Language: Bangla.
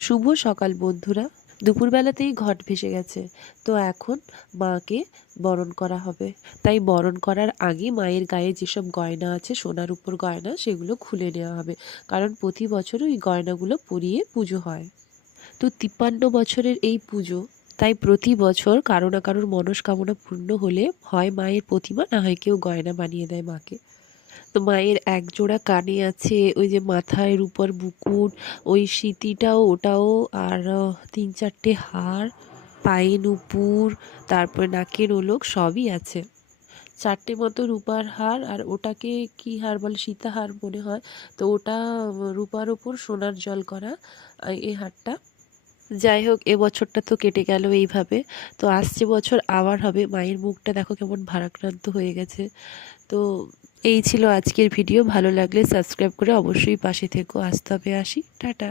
শুভ সকাল বন্ধুরা। দুপুরবেলাতেই ঘট ভেসে গেছে। তো এখন মাকে বরণ করা হবে। তাই বরণ করার আগে মায়ের গায়ে যেসব গয়না আছে, সোনার উপর গয়না, সেগুলো খুলে নেওয়া হবে। কারণ প্রতি বছর ওই গয়নাগুলো পরিয়ে পুজো হয়। তো 53 বছরের এই পুজো, তাই প্রতি বছর কারো না কারোর মনস্কামনা পূর্ণ হলে হয় মায়ের প্রতিমা, না হয় কেউ গয়না বানিয়ে দেয় মাকে। তো মায়ের এক জোড়া কানে আছে, ওই যে মাথার উপর মুকুট, ওই সিঁথিটাও ওটাও, আর 3-4টে হার, পায়ে নূপুর, তারপর নাকের ওলক সবই আছে। 4টে মতো রূপার হার, আর ওটাকে কি হার বলে, সীতাহার মনে হয়। তো ওটা রূপার ওপর সোনার জল করা এই হারটা। যাই হোক, এবছরটা তো কেটে গেল এইভাবে। তো আসছে বছর আবার হবে। মায়ের মুখটা দেখো কেমন ভারাক্রান্ত হয়ে গেছে। তো এই ছিল আজকের ভিডিও। ভালো লাগলে সাবস্ক্রাইব করে অবশ্যই পাশে থেকো। আজ তবে আসি, টাটা।